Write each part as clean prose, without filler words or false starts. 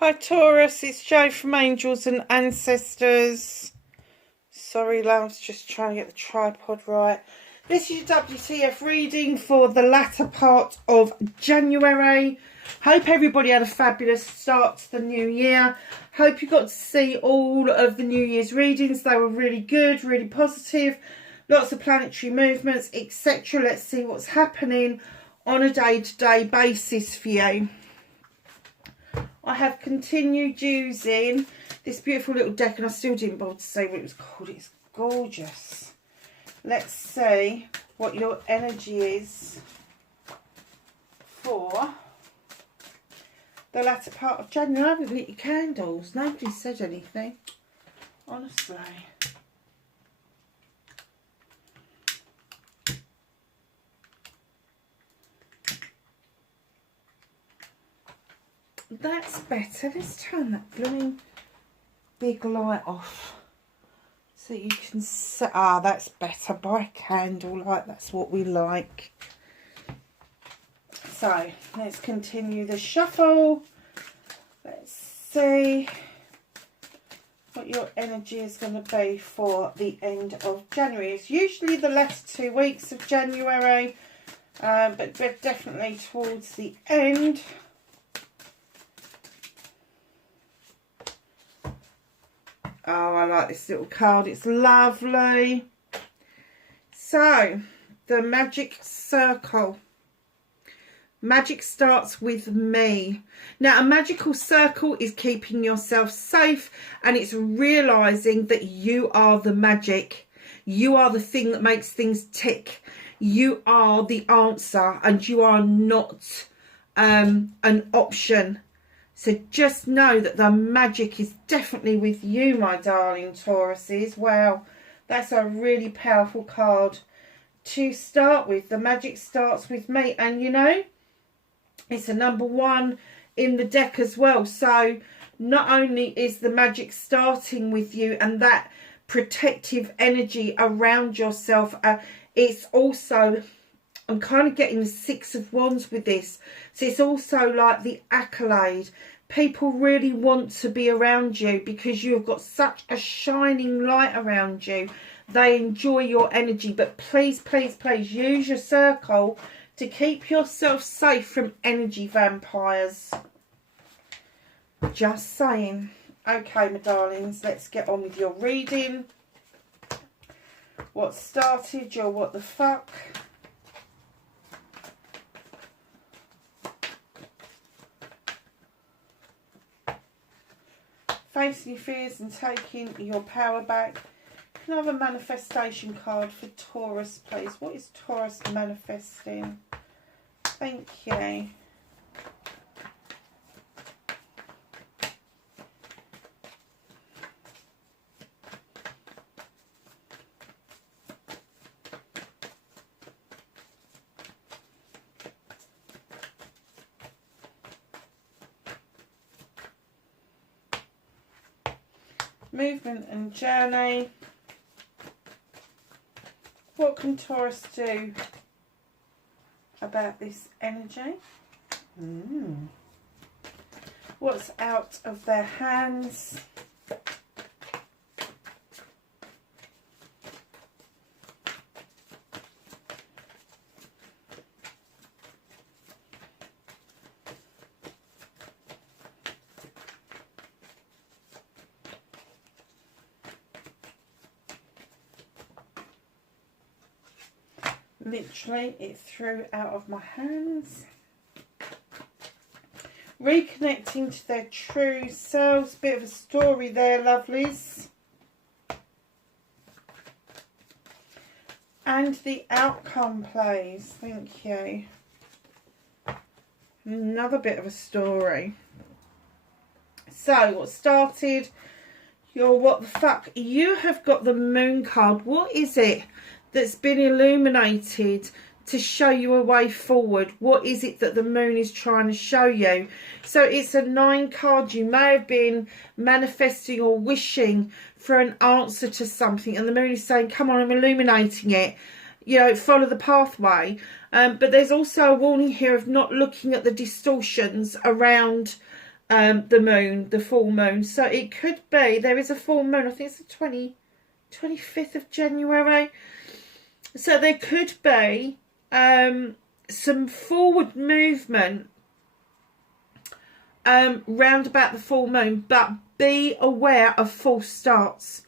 Hi Taurus, it's Jo from Angels and Ancestors. Sorry loves, just trying to get the tripod right. This is your WTF reading for the latter part of January. Hope everybody had a fabulous start to the new year. Hope you got to see all of the New Year's readings. They were really good, really positive. Lots of planetary movements, etc. Let's see what's happening on a day-to-day basis for you. I have continued using this beautiful little deck, and I still didn't bother to say what it was called. It's gorgeous. Let's see what your energy is for the latter part of January. I haven't lit your candles. Nobody said anything, honestly. That's better. Let's turn that blooming big light off so you can see. Ah, that's better. By candlelight, that's what we like. So let's continue the shuffle. Let's see what your energy is going to be for the end of January. It's usually the last 2 weeks of January, but definitely towards the end. Oh, I like this little card. It's lovely. So, the magic circle. Magic starts with me. Now, a magical circle is keeping yourself safe, and it's realising that you are the magic. You are the thing that makes things tick. You are the answer, and you are not an option. So just know that the magic is definitely with you, my darling Tauruses. Wow, that's a really powerful card to start with. The magic starts with me. And, you know, it's a #1 in the deck as well. So not only is the magic starting with you and that protective energy around yourself, it's also... I'm kind of getting the 6 of Wands with this. So it's also like the accolade. People really want to be around you because you've got such a shining light around you. They enjoy your energy. But please, please, please use your circle to keep yourself safe from energy vampires. Just saying. Okay, my darlings, let's get on with your reading. What started your what the fuck? Facing your fears and taking your power back. Can I have a manifestation card for Taurus, please? What is Taurus manifesting? Thank you. Movement and journey. What can Taurus do about this energy? What's out of their hands? Literally, it threw out of my hands. Reconnecting to their true selves. Bit of a story there, lovelies. And the outcome, please. Thank you. Another bit of a story. So, what started your what the fuck? You have got the moon card. What is it that's been illuminated to show you a way forward? What is it that the moon is trying to show you? So it's a 9 card. You may have been manifesting or wishing for an answer to something, and the moon is saying, come on, I'm illuminating it. You know, follow the pathway. But there's also a warning here of not looking at the distortions around the moon, the full moon. So it could be, there is a full moon, I think it's the 25th of January. So there could be some forward movement round about the full moon, but be aware of false starts.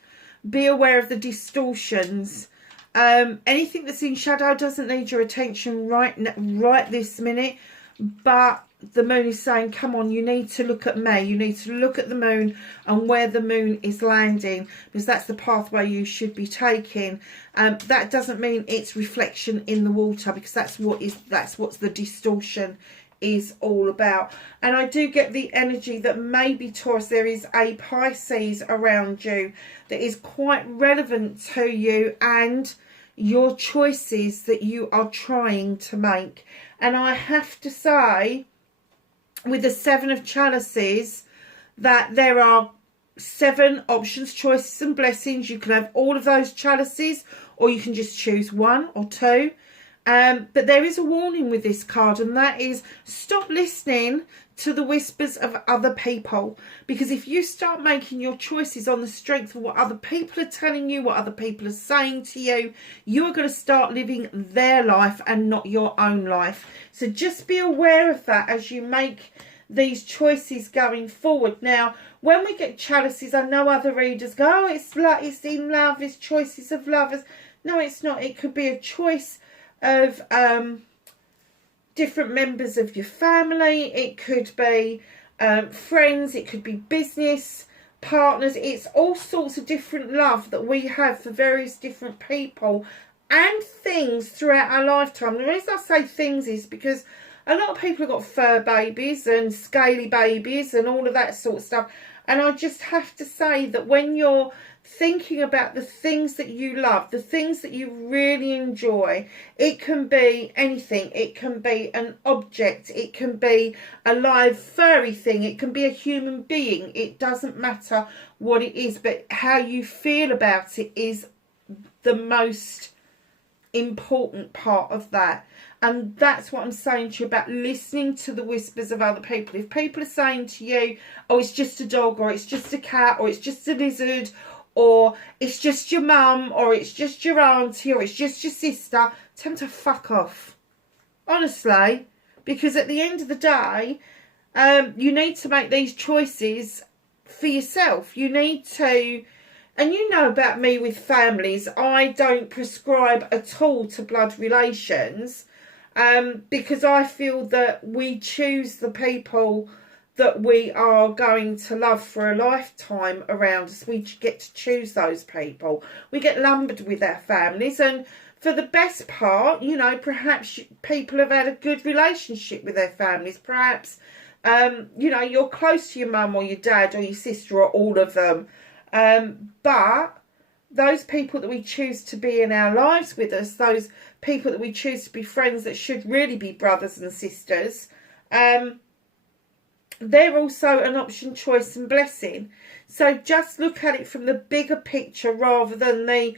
Be aware of the distortions. Anything that's in shadow doesn't need your attention right this minute, but the moon is saying, come on, you need to look at me. You need to look at the moon and where the moon is landing, because that's the pathway you should be taking. That doesn't mean it's reflection in the water, because that's what the distortion is all about. And I do get the energy that maybe, Taurus, there is a Pisces around you that is quite relevant to you and your choices that you are trying to make. And I have to say, with the 7 of Chalices, that there are 7 options, choices and blessings. You can have all of those chalices, or you can just choose 1 or 2. But there is a warning with this card, and that is, stop listening to the whispers of other people. Because if you start making your choices on the strength of what other people are telling you, what other people are saying to you, you are going to start living their life and not your own life. So just be aware of that as you make these choices going forward. Now, when we get chalices, I know other readers go, oh, it's in love, it's choices of lovers. No, it's not. It could be a choice of different members of your family. It could be friends. It could be business partners. It's all sorts of different love that we have for various different people and things throughout our lifetime. The reason I say things is because a lot of people have got fur babies and scaly babies and all of that sort of stuff. And I just have to say that when you're thinking about the things that you love, the things that you really enjoy, it can be anything. It can be an object, it can be a live furry thing, it can be a human being. It doesn't matter what it is, but how you feel about it is the most important part of that. And that's what I'm saying to you about listening to the whispers of other people. If people are saying to you, oh, it's just a dog, or it's just a cat, or it's just a lizard, or it's just your mum, or it's just your auntie, or it's just your sister, tell them to fuck off. Honestly. Because at the end of the day, you need to make these choices for yourself. You need to... And you know about me with families, I don't prescribe at all to blood relations, because I feel that we choose the people that we are going to love for a lifetime around us. We get to choose those people. We get lumbered with our families, and for the best part, you know, perhaps people have had a good relationship with their families. Perhaps, you know, you're close to your mum or your dad or your sister or all of them. But those people that we choose to be in our lives with us, those people that we choose to be friends that should really be brothers and sisters, they're also an option, choice and blessing. So just look at it from the bigger picture rather than the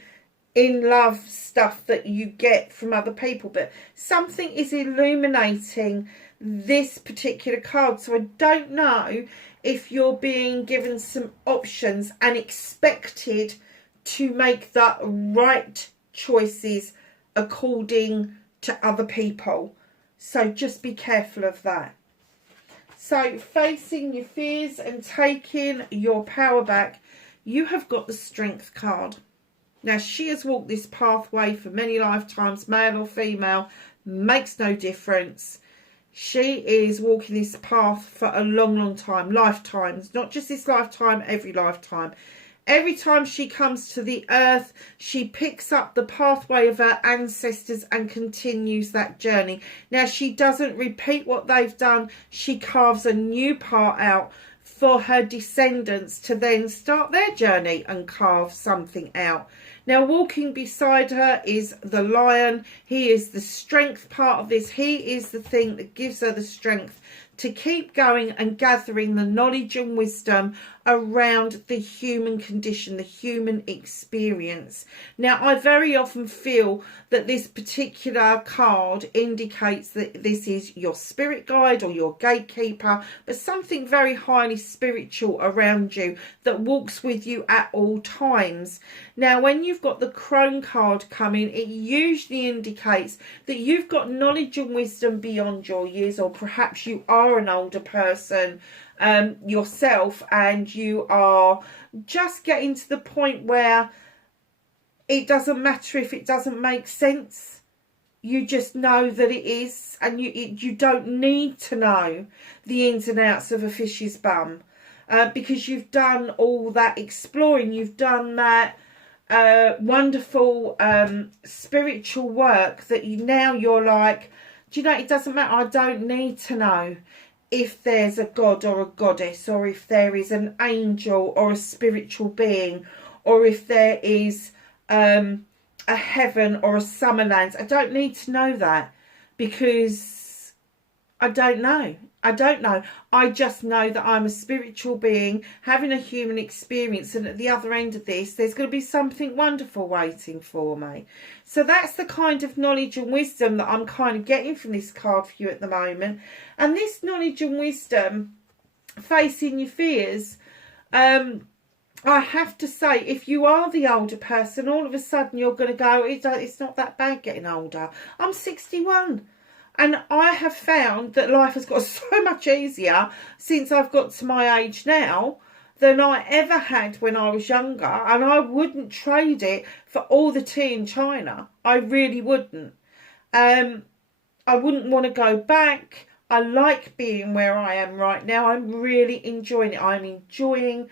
in love stuff that you get from other people. But something is illuminating this particular card. So I don't know if you're being given some options and expected to make the right choices according to other people. So just be careful of that. So facing your fears and taking your power back, you have got the Strength card. Now, she has walked this pathway for many lifetimes, male or female, makes no difference. She is walking this path for a long, long time, lifetimes, not just this lifetime, every lifetime. Every time she comes to the earth, she picks up the pathway of her ancestors and continues that journey. Now, she doesn't repeat what they've done. She carves a new part out for her descendants to then start their journey and carve something out. Now, walking beside her is the lion. He is the strength part of this. He is the thing that gives her the strength to keep going and gathering the knowledge and wisdom around the human condition, the human experience. Now, I very often feel that this particular card indicates that this is your spirit guide or your gatekeeper, but something very highly spiritual around you that walks with you at all times. Now, when you've got the crone card coming, it usually indicates that you've got knowledge and wisdom beyond your years, or perhaps you are an older person yourself, and you are just getting to the point where it doesn't matter if it doesn't make sense. You just know that it is, and you don't need to know the ins and outs of a fish's bum, because you've done all that exploring, you've done that wonderful spiritual work that you're like, do you know, it doesn't matter, I don't need to know if there's a god or a goddess, or if there is an angel or a spiritual being, or if there is a heaven or a summerlands. I don't need to know that, because I don't know. I just know that I'm a spiritual being having a human experience, and at the other end of this there's going to be something wonderful waiting for me. So that's the kind of knowledge and wisdom that I'm kind of getting from this card for you at the moment. And this knowledge and wisdom, facing your fears, I have to say, if you are the older person, all of a sudden you're going to go, it's not that bad getting older. I'm 61. And I have found that life has got so much easier since I've got to my age now than I ever had when I was younger. And I wouldn't trade it for all the tea in China. I really wouldn't. I wouldn't want to go back. I like being where I am right now. I'm really enjoying it. I'm enjoying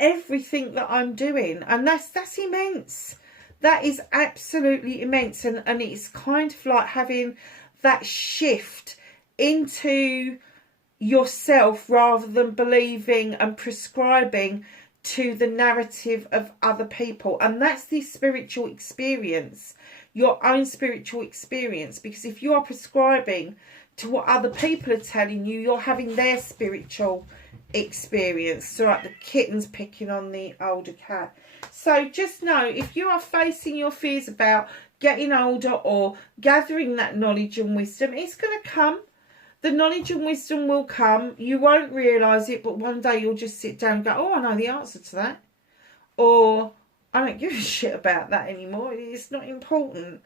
everything that I'm doing. And that's immense. That is absolutely immense. And it's kind of like having that shift into yourself rather than believing and prescribing to the narrative of other people. And that's the spiritual experience, your own spiritual experience. Because if you are prescribing to what other people are telling you, you're having their spiritual experience. So like the kitten's picking on the older cat. So just know, if you are facing your fears about getting older or gathering that knowledge and wisdom, it's going to come. The knowledge and wisdom will come. You won't realise it, but one day you'll just sit down and go, oh, I know the answer to that. Or, I don't give a shit about that anymore. It's not important.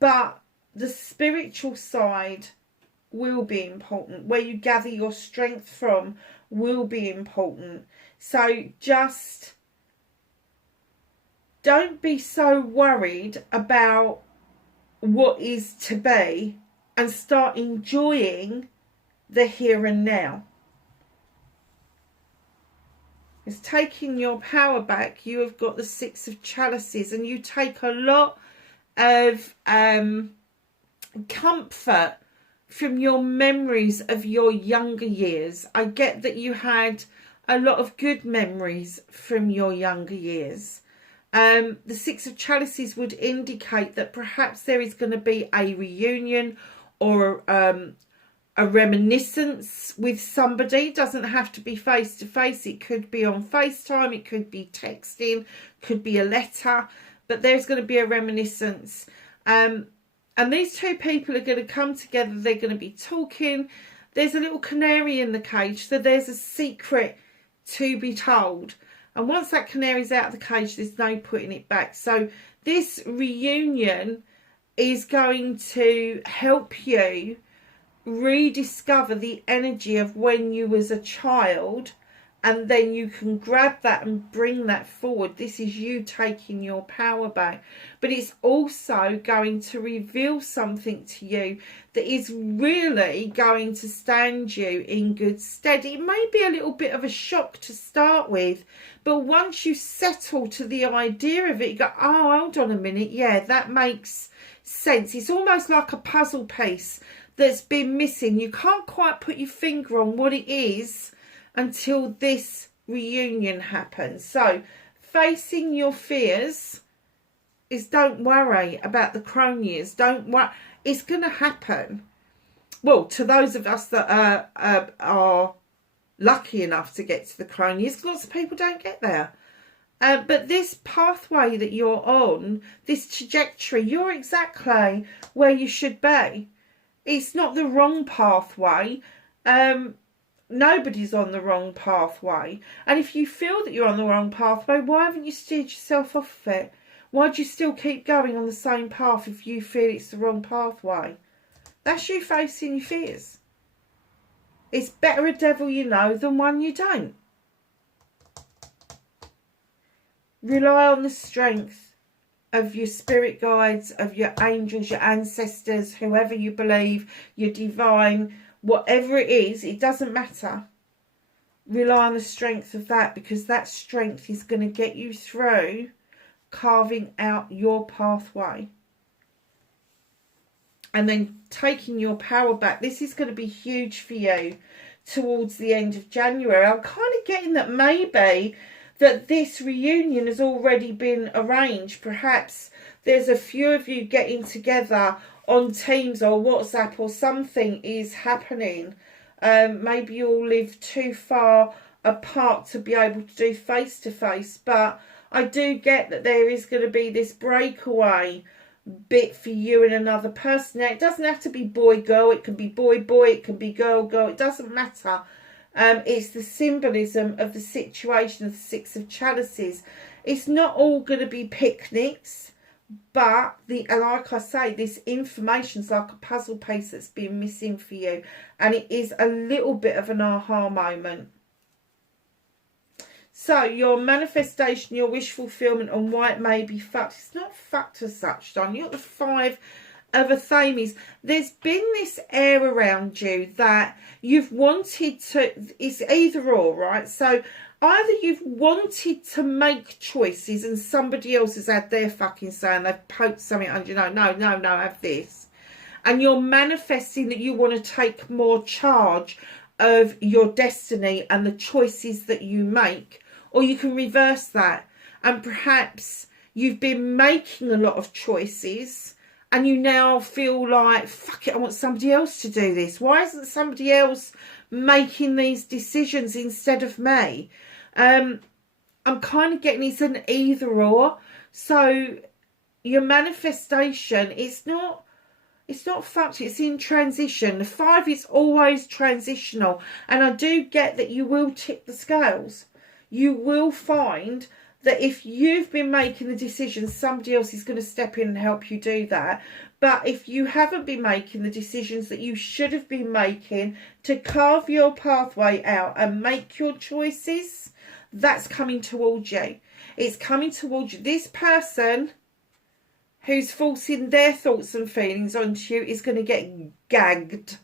But the spiritual side will be important. Where you gather your strength from will be important. So just don't be so worried about what is to be, and start enjoying the here and now. It's taking your power back. You have got the Six of Chalices, and you take a lot of comfort from your memories of your younger years. I get that you had a lot of good memories from your younger years. The Six of Chalices would indicate that perhaps there is going to be a reunion or a reminiscence with somebody. It doesn't have to be face to face. It could be on FaceTime. It could be texting. Could be a letter. But there's going to be a reminiscence. And these two people are going to come together. They're going to be talking. There's a little canary in the cage. So there's a secret to be told. And once that canary's out of the cage, there's no putting it back. So this reunion is going to help you rediscover the energy of when you was a child, and then you can grab that and bring that forward. This is you taking your power back. But it's also going to reveal something to you that is really going to stand you in good stead. It may be a little bit of a shock to start with, but once you settle to the idea of it, you go, oh, hold on a minute, yeah, that makes sense. It's almost like a puzzle piece that's been missing. You can't quite put your finger on what it is until this reunion happens. So facing your fears is, don't worry about the crone years. Don't worry, it's going to happen. well, to those of us that are lucky enough to get to the crown years, lots of people don't get there. But this pathway that you're on, this trajectory, you're exactly where you should be. It's not the wrong pathway. Nobody's on the wrong pathway. And if you feel that you're on the wrong pathway, why haven't you steered yourself off of it? Why do you still keep going on the same path if you feel it's the wrong pathway? That's you facing your fears. It's better a devil you know than one you don't. Rely on the strength of your spirit guides, of your angels, your ancestors, whoever you believe, your divine, whatever it is, it doesn't matter. Rely on the strength of that, because that strength is going to get you through carving out your pathway. And then taking your power back. This is going to be huge for you towards the end of January. I'm kind of getting that maybe that this reunion has already been arranged. Perhaps there's a few of you getting together on Teams or WhatsApp, or something is happening. Maybe you all live too far apart to be able to do face-to-face, but I do get that there is going to be this breakaway bit for you and another person. Now, it doesn't have to be boy-girl, it can be boy-boy, it can be girl-girl, it doesn't matter. It's the symbolism of the situation of the Six of Chalices. It's not all going to be picnics, but like I say, this information's like a puzzle piece that's been missing for you, and it is a little bit of an aha moment. So your manifestation, your wish fulfillment, and why it may be fucked. It's not fucked as such, Don. You've got the Five of Athames. There's been this air around you that you've wanted to, it's either or, right? So either you've wanted to make choices and somebody else has had their fucking say and they've poked something under you. No, have this. And you're manifesting that you want to take more charge of your destiny and the choices that you make. Or you can reverse that. And perhaps you've been making a lot of choices and you now feel like, fuck it, I want somebody else to do this. Why isn't somebody else making these decisions instead of me? I'm kind of getting it's an either or. So your manifestation, it's not fucked, it's in transition. The 5 is always transitional. And I do get that you will tip the scales. You will find that if you've been making the decisions, somebody else is going to step in and help you do that. But if you haven't been making the decisions that you should have been making to carve your pathway out and make your choices, that's coming towards you. It's coming towards you. This person who's forcing their thoughts and feelings onto you is going to get gagged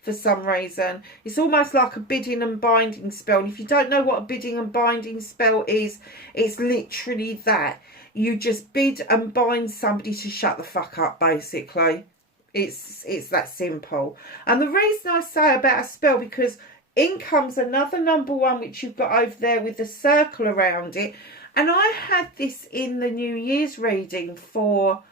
for some reason. It's almost like a bidding and binding spell. And if you don't know what a bidding and binding spell is, it's literally that. You just bid and bind somebody to shut the fuck up, basically. It's that simple. And the reason I say about a spell, because in comes another number 1, which you've got over there with the circle around it. And I had this in the New Year's reading for,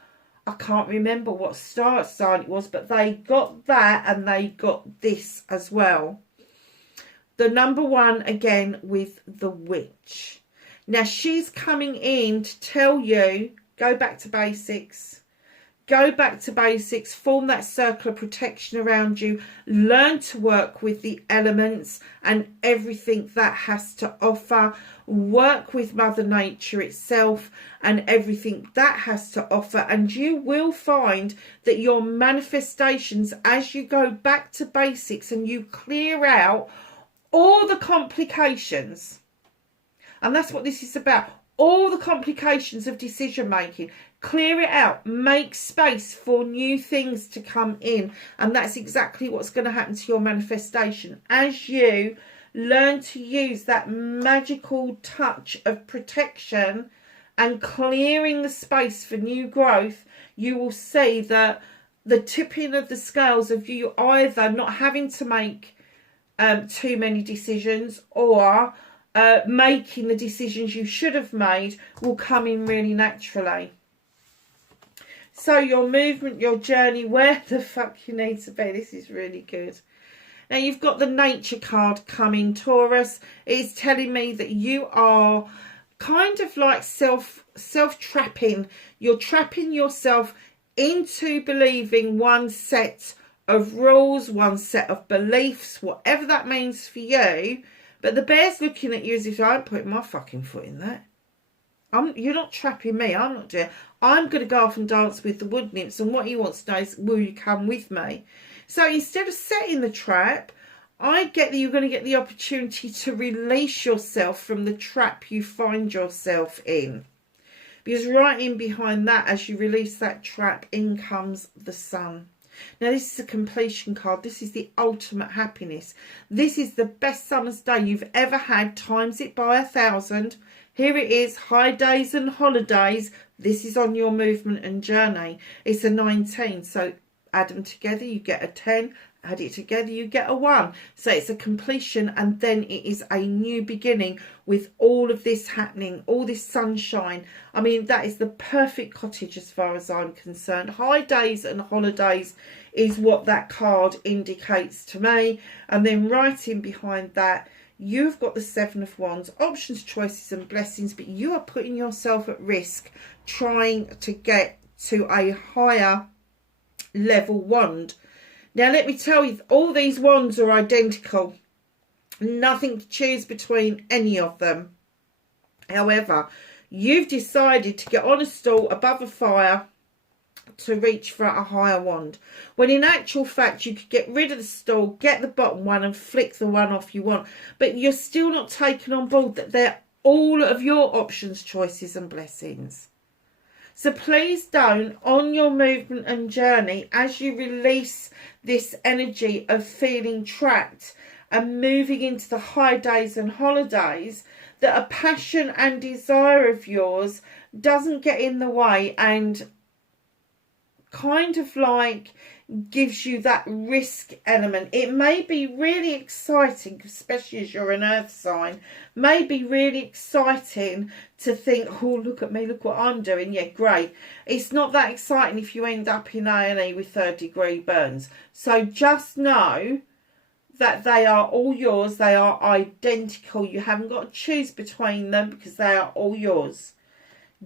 I can't remember what star sign it was, but they got that and they got this as well. The number 1 again with the witch. Now she's coming in to tell you, go back to basics. Go back to basics, form that circle of protection around you, learn to work with the elements and everything that has to offer, work with Mother Nature itself and everything that has to offer, and you will find that your manifestations, as you go back to basics and you clear out all the complications, and that's what this is about, all the complications of decision making. Clear it out, make space for new things to come in, and that's exactly what's going to happen to your manifestation. As you learn to use that magical touch of protection and clearing the space for new growth, you will see that the tipping of the scales of you either not having to make too many decisions or making the decisions you should have made will come in really naturally. So your movement, your journey, where the fuck you need to be. This is really good. Now you've got the nature card coming, Taurus. It's telling me that you are kind of like self-trapping. You're trapping yourself into believing one set of rules, one set of beliefs, whatever that means for you. But the bear's looking at you as if I ain't putting my fucking foot in that. You're not trapping me. I'm not doing it. I'm going to go off and dance with the wood nymphs. And what he wants to know is, will you come with me? So instead of setting the trap, I get that you're going to get the opportunity to release yourself from the trap you find yourself in. Because right in behind that, as you release that trap, in comes the sun. Now, this is a completion card. This is the ultimate happiness. This is the best summer's day you've ever had. Times it by 1,000. Here it is, high days and holidays. This is on your movement and journey. It's a 19, so add them together, you get a 10. Add it together, you get a 1. So it's a completion, and then it is a new beginning with all of this happening, all this sunshine. I mean, that is the perfect cottage as far as I'm concerned. High days and holidays is what that card indicates to me. And then right in behind that, you've got the 7 of Wands, options, choices and blessings, but you are putting yourself at risk trying to get to a higher level wand. Now, let me tell you, all these wands are identical. Nothing to choose between any of them. However, you've decided to get on a stool above a fire to reach for a higher wand. When in actual fact, you could get rid of the stool, get the bottom one and flick the one off you want. But you're still not taking on board that they're all of your options, choices and blessings. So please don't, on your movement and journey, as you release this energy of feeling trapped and moving into the high days and holidays, that a passion and desire of yours doesn't get in the way and kind of like gives you that risk element. It may be really exciting, especially as you're an earth sign, may be really exciting to think, oh, look at me, look what I'm doing. Yeah, great. It's not that exciting if you end up in A&E with 3rd-degree burns. So just know that they are all yours. They are identical. You haven't got to choose between them because they are all yours.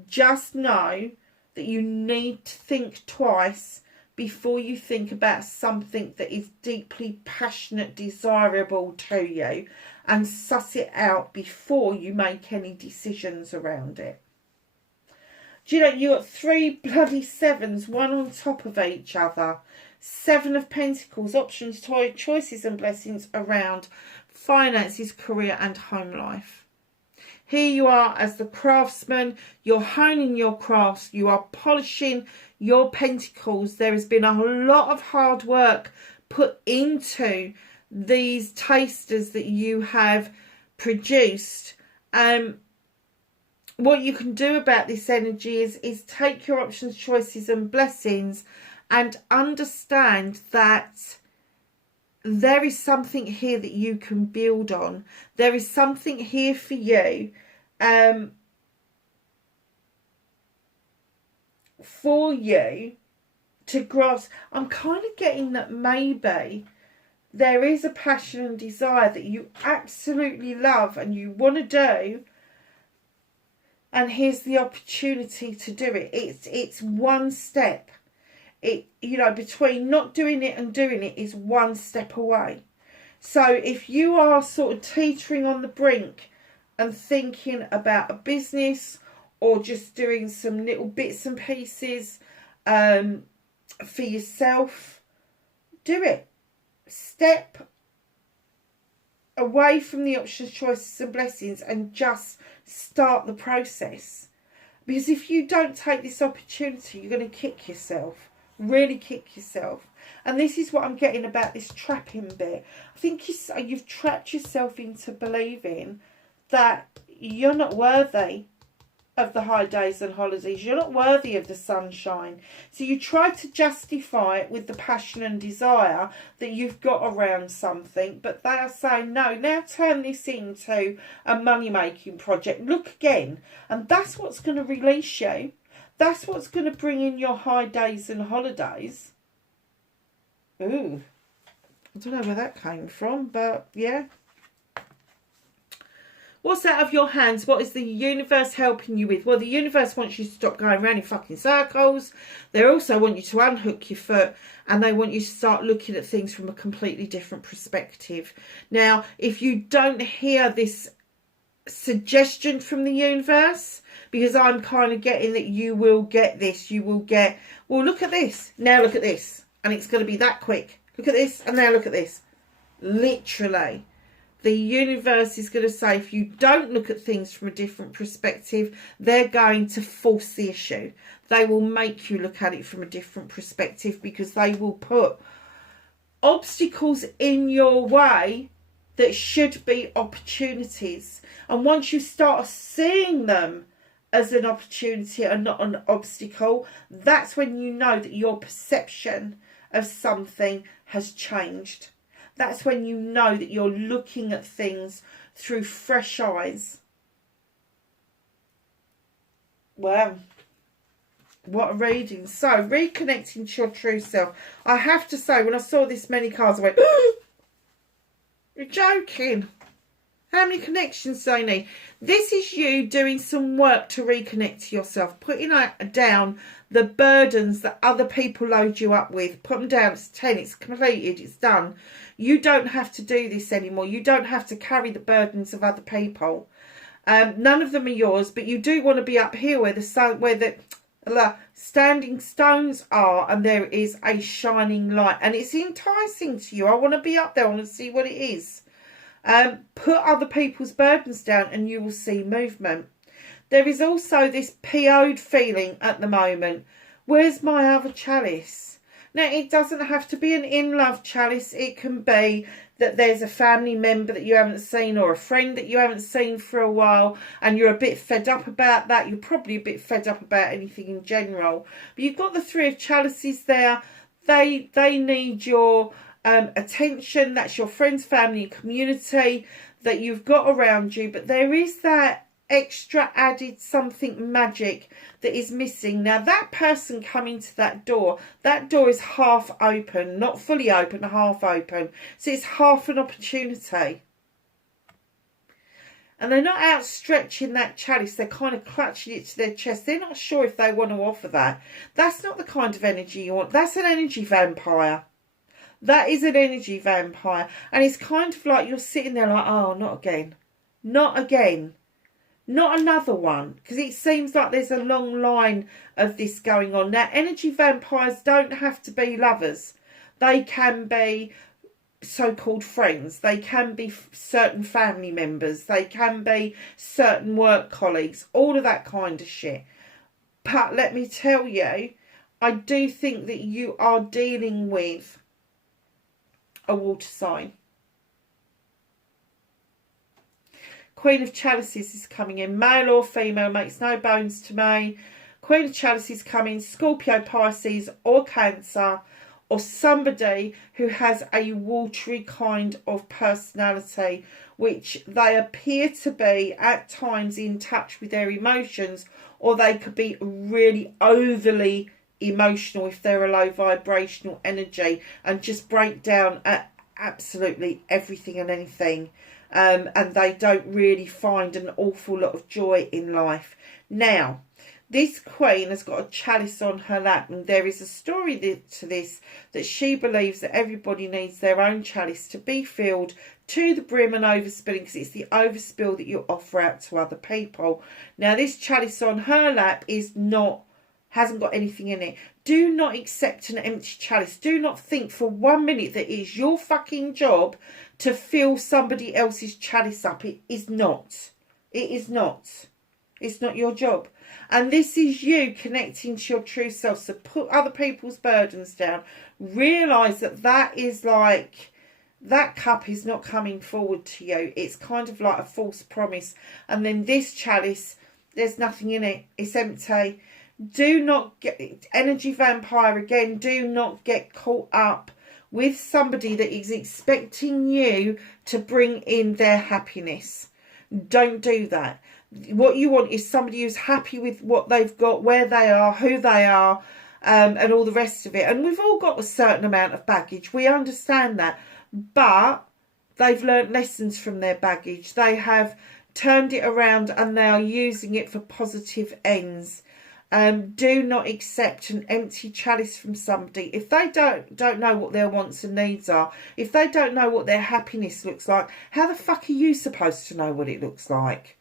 Just know that you need to think twice before you think about something that is deeply passionate, desirable to you, and suss it out before you make any decisions around it. Do you know, you got 3 bloody 7s, one on top of each other. 7 of Pentacles, options, choices and blessings around finances, career and home life. Here you are as the craftsman, you're honing your crafts, you are polishing your pentacles. There has been a lot of hard work put into these tasters that you have produced. What you can do about this energy is take your options, choices and blessings and understand that there is something here that you can build on. There is something here for you to grasp. I'm kind of getting that maybe there is a passion and desire that you absolutely love and you want to do, and here's the opportunity to do it. It's one step. Between not doing it and doing it is one step away. So if you are sort of teetering on the brink and thinking about a business or just doing some little bits and pieces for yourself, do it. Step away from the options, choices and blessings and just start the process. Because if you don't take this opportunity, you're going to kick yourself. Really kick yourself. And this is what I'm getting about this trapping bit. I think you've trapped yourself into believing that you're not worthy of the high days and holidays. You're not worthy of the sunshine. So you try to justify it with the passion and desire that you've got around something, but they are saying, no, now turn this into a money-making project. Look again. And that's what's going to release you. That's what's going to bring in your high days and holidays. Ooh. I don't know where that came from, but yeah. What's out of your hands? What is the universe helping you with? Well, the universe wants you to stop going around in fucking circles. They also want you to unhook your foot, and they want you to start looking at things from a completely different perspective. Now, if you don't hear this suggestion from the universe, because I'm kind of getting that you will get this, you will get, well, look at this, now look at this, and it's going to be that quick. Look at this, and now look at this. Literally. The universe is going to say, if you don't look at things from a different perspective, they're going to force the issue. They will make you look at it from a different perspective, because they will put obstacles in your way that should be opportunities. And once you start seeing them as an opportunity and not an obstacle, that's when you know that your perception of something has changed. That's when you know that you're looking at things through fresh eyes. Wow. What a reading. So, reconnecting to your true self. I have to say, when I saw this many cards, I went, you're joking. How many connections do I need? This is you doing some work to reconnect to yourself. Putting down the burdens that other people load you up with. Put them down. It's 10. It's completed. It's done. You don't have to do this anymore. You don't have to carry the burdens of other people. None of them are yours, but you do want to be up here where the standing stones are, and there is a shining light, and it's enticing to you. I want to be up there. I want to see what it is. Put other people's burdens down, and you will see movement. There is also this PO'd feeling at the moment. Where's my other chalice? Now, it doesn't have to be an in-love chalice. It can be that there's a family member that you haven't seen, or a friend that you haven't seen for a while, and you're a bit fed up about that. You're probably a bit fed up about anything in general. But you've got the 3 of chalices there. They need your attention. That's your friends, family, and community that you've got around you. But there is that extra added something magic that is missing. Now, that person coming to that door is half open, not fully open, half open. So it's half an opportunity. And they're not outstretching that chalice. They're kind of clutching it to their chest. They're not sure if they want to offer that. That's not the kind of energy you want. That's an energy vampire. That is an energy vampire. And it's kind of like you're sitting there like, oh, not again. Not again. Not another one. Because it seems like there's a long line of this going on. Now, energy vampires don't have to be lovers. They can be so-called friends. They can be certain family members. They can be certain work colleagues. All of that kind of shit. But let me tell you, I do think that you are dealing with a water sign. Queen of Chalices is coming in. Male or female, makes no bones to me. Queen of Chalices coming. Scorpio, Pisces or Cancer, or somebody who has a watery kind of personality, which they appear to be at times in touch with their emotions, or they could be really overly emotional if they're a low vibrational energy and just break down at absolutely everything and anything. And they don't really find an awful lot of joy in life. Now, this queen has got a chalice on her lap, and there is a story to this, that she believes that everybody needs their own chalice to be filled to the brim and overspilling, because it's the overspill that you offer out to other people. Now, this chalice on her lap hasn't got anything in it. Do not accept an empty chalice. Do not think for 1 minute that it is your fucking job to fill somebody else's chalice up. It is not. It is not. It's not your job. And this is you connecting to your true self. So put other people's burdens down. Realise that is like, that cup is not coming forward to you. It's kind of like a false promise. And then this chalice, there's nothing in it. It's empty. Do not get, energy vampire again, do not get caught up with somebody that is expecting you to bring in their happiness. Don't do that. What you want is somebody who's happy with what they've got, where they are, who they are, and all the rest of it. And we've all got a certain amount of baggage. We understand that. But they've learnt lessons from their baggage. They have turned it around and they are using it for positive ends. Do not accept an empty chalice from somebody. If they don't know what their wants and needs are, if they don't know what their happiness looks like, how the fuck are you supposed to know what it looks like?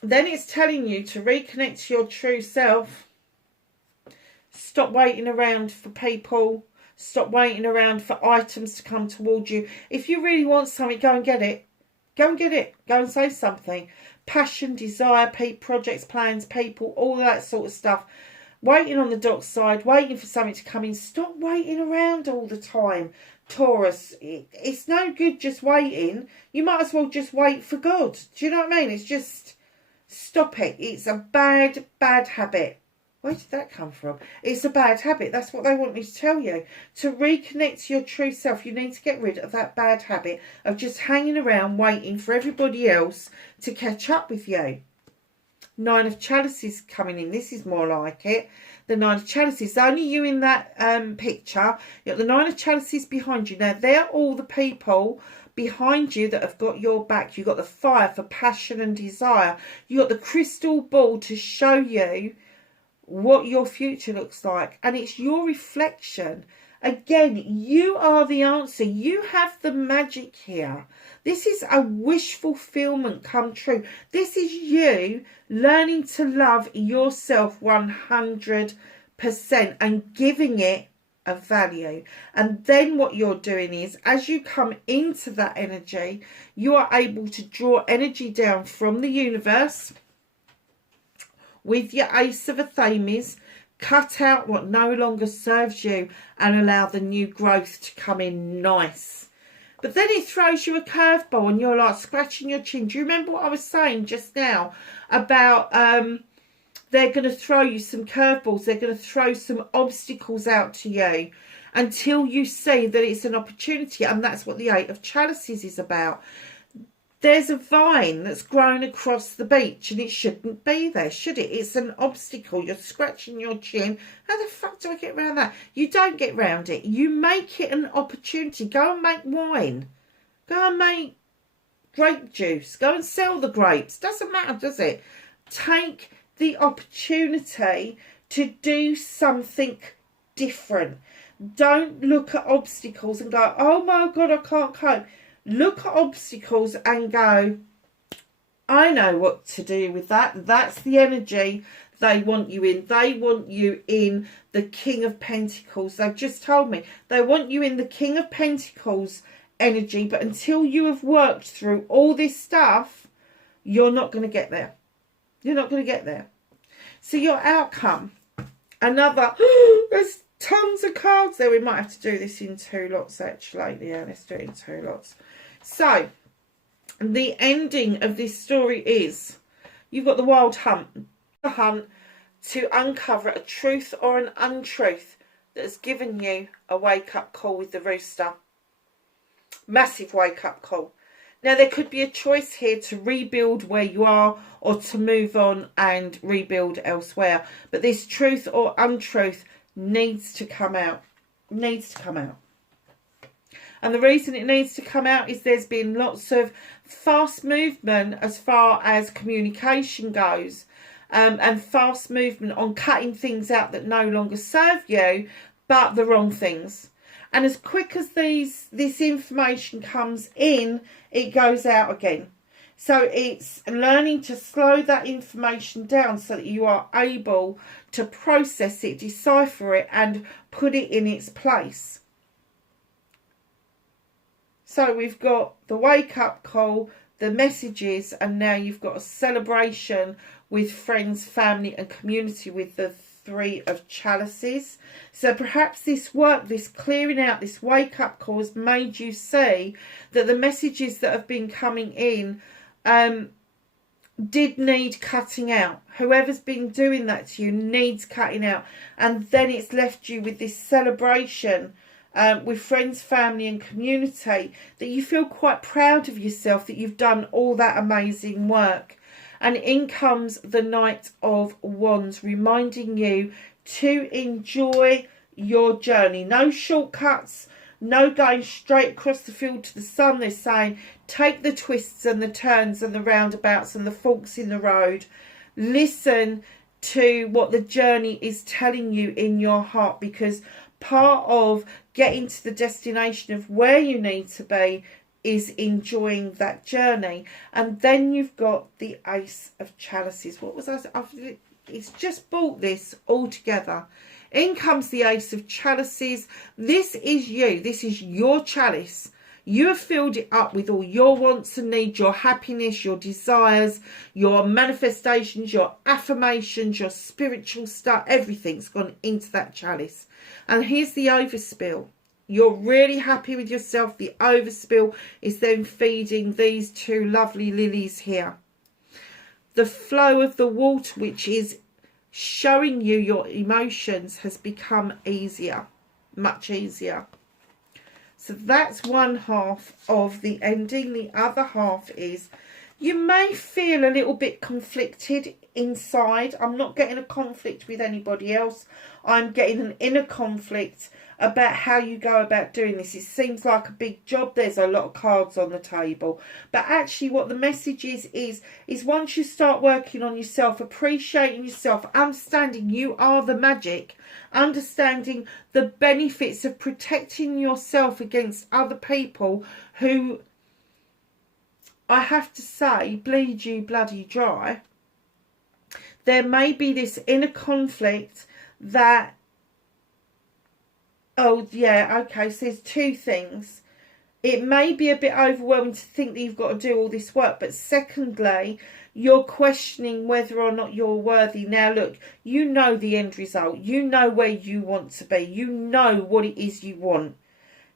Then it's telling you to reconnect to your true self. Stop waiting around for people. Stop waiting around for items to come towards you. If you really want something, go and get it. Go and get it. Go and say something. Passion, desire, projects, plans, people, all that sort of stuff. Waiting on the dockside, waiting for something to come in. Stop waiting around all the time, Taurus. It's no good just waiting. You might as well just wait for God. Do you know what I mean? It's just, stop it. It's a bad, bad habit. Where did that come from? It's a bad habit. That's what they want me to tell you. To reconnect to your true self, you need to get rid of that bad habit of just hanging around waiting for everybody else to catch up with you. Nine of Chalices coming in. This is more like it. The Nine of Chalices. Only you in that picture. You've got the Nine of Chalices behind you. Now, they're all the people behind you that have got your back. You've got the fire for passion and desire. You've got the crystal ball to show you what your future looks like, and it's your reflection. Again, you are the answer. You have the magic here. This is a wish fulfillment come true. This is you learning to love yourself 100% and giving it a value. And then what you're doing is, as you come into that energy, you are able to draw energy down from the universe with your Ace of Athames, cut out what no longer serves you and allow the new growth to come in nice. But then it throws you a curveball and you're like scratching your chin. Do you remember what I was saying just now about they're going to throw you some curveballs. They're going to throw some obstacles out to you until you see that it's an opportunity. And that's what the Eight of Chalices is about. There's a vine that's grown across the beach and it shouldn't be there, should it? It's an obstacle. You're scratching your chin. How the fuck do I get around that? You don't get around it. You make it an opportunity. Go and make wine. Go and make grape juice. Go and sell the grapes. Doesn't matter, does it? Take the opportunity to do something different. Don't look at obstacles and go, oh my God, I can't cope. Look at obstacles and go, I know what to do with that. That's the energy they want you in. They want you in the King of Pentacles. They've just told me they want you in the King of Pentacles energy. But until you have worked through all this stuff, you're not going to get there. You're not going to get there. So your outcome, another, there's tons of cards there. We might have to do this in 2 lots actually. Yeah, let's do it in 2 lots. So, the ending of this story is, you've got the wild hunt. The hunt to uncover a truth or an untruth that has given you a wake-up call with the rooster. Massive wake-up call. Now, there could be a choice here to rebuild where you are or to move on and rebuild elsewhere. But this truth or untruth needs to come out. Needs to come out. And the reason it needs to come out is there's been lots of fast movement as far as communication goes. And fast movement on cutting things out that no longer serve you, but the wrong things. And as quick as this information comes in, it goes out again. So it's learning to slow that information down so that you are able to process it, decipher it, and put it in its place. So we've got the wake-up call, the messages, and now you've got a celebration with friends, family, and community with the 3 of Chalices. So perhaps this work, this clearing out, this wake-up call has made you see that the messages that have been coming in did need cutting out. Whoever's been doing that to you needs cutting out. And then it's left you with this celebration with friends, family and community, that you feel quite proud of yourself, that you've done all that amazing work. And in comes the Knight of Wands, reminding you to enjoy your journey. No shortcuts, no going straight across the field to the sun. They're saying take the twists and the turns and the roundabouts and the forks in the road. Listen to what the journey is telling you in your heart, because part of getting to the destination of where you need to be is enjoying that journey. And then you've got the Ace of Chalices. What was I? It's just brought this all together. In comes the Ace of Chalices. This is you. This is your chalice. You have filled it up with all your wants and needs, your happiness, your desires, your manifestations, your affirmations, your spiritual stuff. Everything's gone into that chalice. And here's the overspill. You're really happy with yourself. The overspill is then feeding these two lovely lilies here. The flow of the water, which is showing you your emotions, has become easier, much easier. So that's one half of the ending. The other half is you may feel a little bit conflicted inside. I'm not getting a conflict with anybody else. I'm getting an inner conflict about how you go about doing this. It seems like a big job. There's a lot of cards on the table. But actually what the message is once you start working on yourself, appreciating yourself, understanding you are the magic, understanding the benefits of protecting yourself against other people who, I have to say, bleed you bloody dry. There may be this inner conflict that, oh yeah, okay, so there's two things. It may be a bit overwhelming to think that you've got to do all this work, but secondly, you're questioning whether or not you're worthy. Now look, you know the end result. You know where you want to be. You know what it is you want.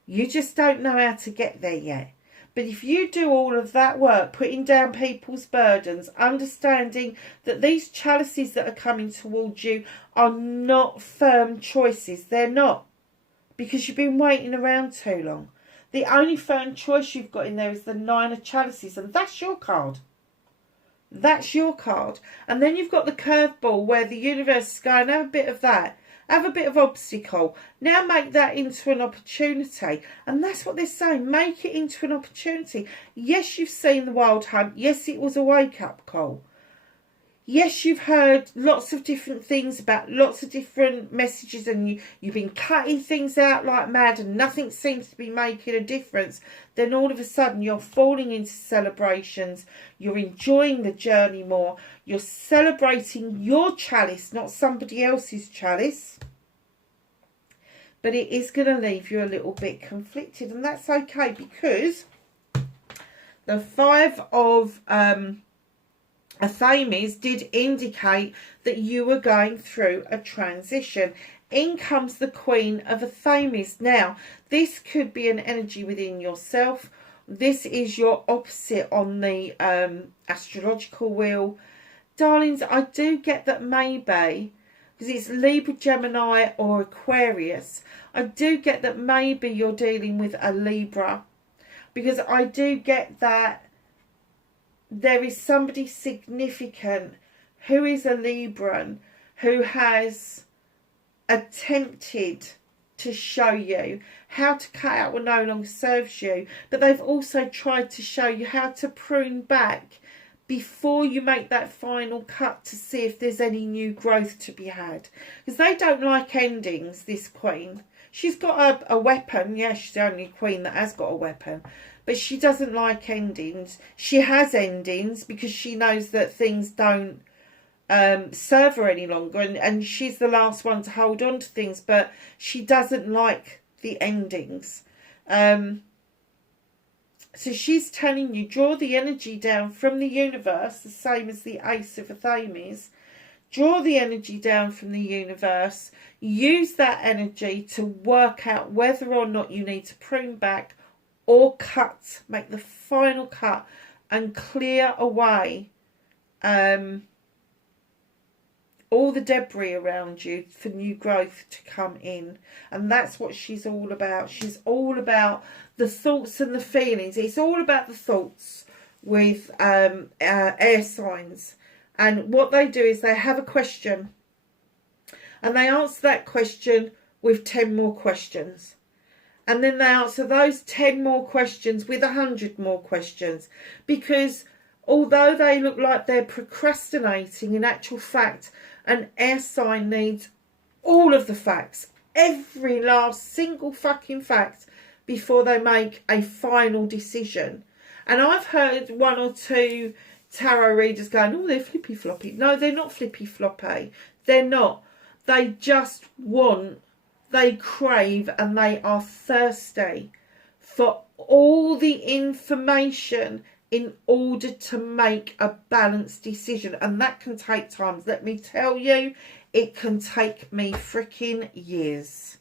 You just don't know how to get there yet. But if you do all of that work, putting down people's burdens, understanding that these chalices that are coming towards you are not firm choices. They're not. Because you've been waiting around too long. The only firm choice you've got in there is the Nine of Chalices. And that's your card. That's your card. And then you've got the curveball where the universe is going, have a bit of that. Have a bit of obstacle. Now make that into an opportunity. And that's what they're saying. Make it into an opportunity. Yes, you've seen the Wild Hunt. Yes, it was a wake-up call. Yes, you've heard lots of different things about lots of different messages, and you've been cutting things out like mad and nothing seems to be making a difference. Then all of a sudden you're falling into celebrations. You're enjoying the journey more. You're celebrating your chalice, not somebody else's chalice. But it is going to leave you a little bit conflicted, and that's okay, because the Five of Athames did indicate that you were going through a transition. In comes the Queen of Athames. Now, this could be an energy within yourself. This is your opposite on the astrological wheel. Darlings, I do get that maybe, because it's Libra, Gemini or Aquarius, I do get that maybe you're dealing with a Libra, because I do get that there is somebody significant who is a Libran who has attempted to show you how to cut out what no longer serves you, but they've also tried to show you how to prune back before you make that final cut to see if there's any new growth to be had. Because they don't like endings, this Queen. She's got a weapon. Yeah, she's the only Queen that has got a weapon. But she doesn't like endings. She has endings because she knows that things don't serve her any longer. And she's the last one to hold on to things. But she doesn't like the endings. So she's telling you, draw the energy down from the universe, the same as the Ace of Athames. Draw the energy down from the universe. Use that energy to work out whether or not you need to prune back or cut, make the final cut and clear away all the debris around you for new growth to come in. And that's what she's all about. She's all about the thoughts and the feelings. It's all about the thoughts with air signs. And what they do is they have a question, and they answer that question with 10 more questions. And then they answer those 10 more questions with 100 more questions. Because although they look like they're procrastinating, in actual fact, an air sign needs all of the facts, every last single fucking fact, before they make a final decision. And I've heard one or two tarot readers going, oh, they're flippy floppy. No, they're not flippy floppy. They're not. They just want, they crave, and they are thirsty for all the information in order to make a balanced decision. And that can take time. Let me tell you, it can take me freaking years.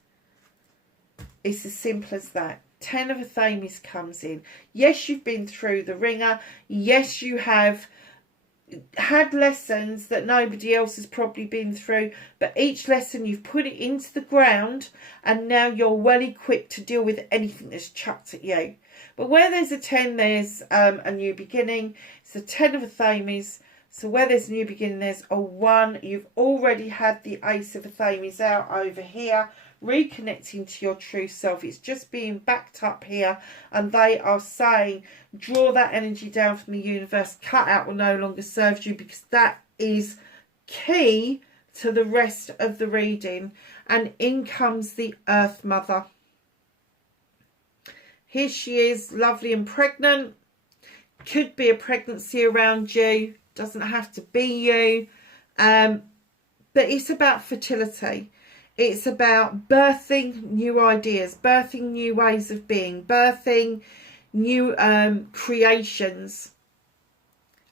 It's as simple as that. 10 of a Thames comes in. Yes, you've been through the ringer. Yes, you have had lessons that nobody else has probably been through, but each lesson you've put it into the ground, and now you're well equipped to deal with anything that's chucked at you. But where there's a 10, there's a new beginning. It's the 10 of a Thames. So where there's a new beginning, there's a 1. You've already had the Ace of a Thames out over here, reconnecting to your true self. It's just being backed up here, and they are saying, draw that energy down from the universe. Cut out what no longer serves you, because that is key to the rest of the reading. And in comes the Earth Mother. Here she is, lovely and pregnant. Could be a pregnancy around you, doesn't have to be you, but it's about fertility. It's about birthing new ideas, birthing new ways of being, birthing new creations.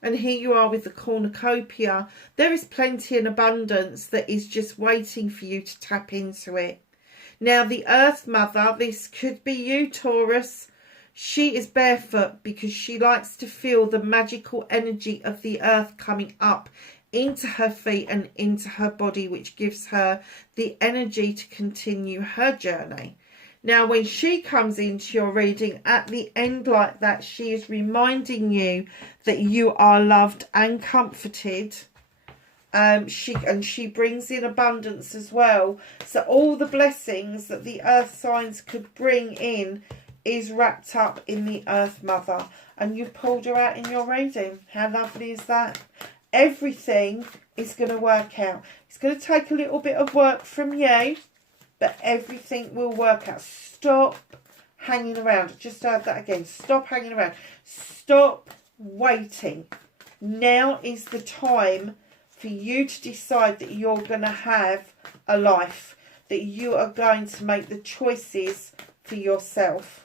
And here you are with the cornucopia. There is plenty and abundance that is just waiting for you to tap into it. Now, the Earth Mother, this could be you, Taurus. She is barefoot because she likes to feel the magical energy of the earth coming up into her feet and into her body, which gives her the energy to continue her journey. Now, when she comes into your reading at the end like that, she is reminding you that you are loved and comforted. She brings in abundance as well. So all the blessings that the earth signs could bring in is wrapped up in the Earth Mother. And you've pulled her out in your reading. How lovely is that? Everything is going to work out. It's going to take a little bit of work from you, but everything will work out. Stop hanging around. I just heard that again. Stop hanging around. Stop waiting. Now is the time for you to decide that you're going to have a life, that you are going to make the choices for yourself.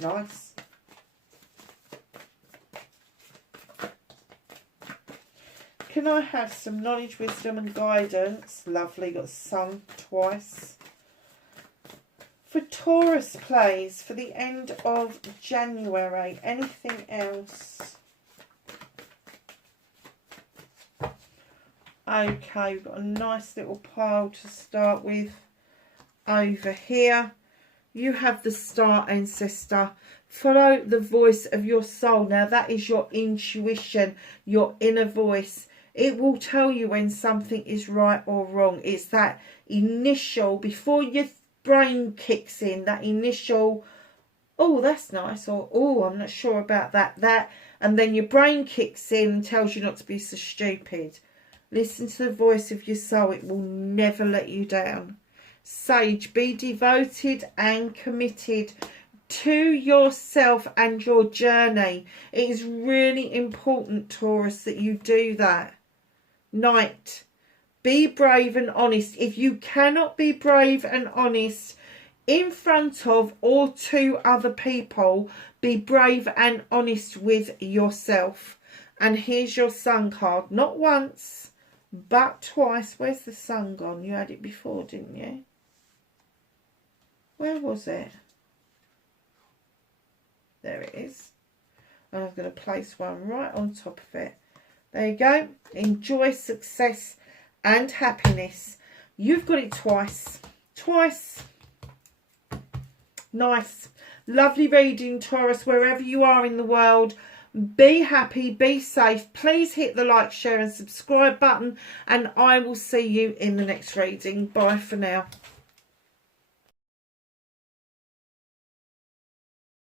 Nice. Can I have some knowledge, wisdom and guidance? Lovely, got sun twice. For Taurus, please, for the end of January. Anything else? Okay, we've got a nice little pile to start with over here. You have the Star Ancestor. Follow the voice of your soul. Now, that is your intuition, your inner voice. It will tell you when something is right or wrong. It's that initial, before your brain kicks in, that initial, oh, that's nice, or oh, I'm not sure about that, and then your brain kicks in and tells you not to be so stupid. Listen to the voice of your soul. It will never let you down. Sage, be devoted and committed to yourself and your journey. It is really important, Taurus, that you do that. Knight, be brave and honest. If you cannot be brave and honest in front of or to other people, be brave and honest with yourself. And here's your Sun card. Not once, but twice. Where's the Sun gone? You had it before, didn't you? Where was it? There it is. And I'm going to place one right on top of it. There you go. Enjoy, success and happiness. You've got it twice. Twice. Nice. Lovely reading, Taurus, wherever you are in the world. Be happy, be safe. Please hit the like, share and subscribe button, and I will see you in the next reading. Bye for now.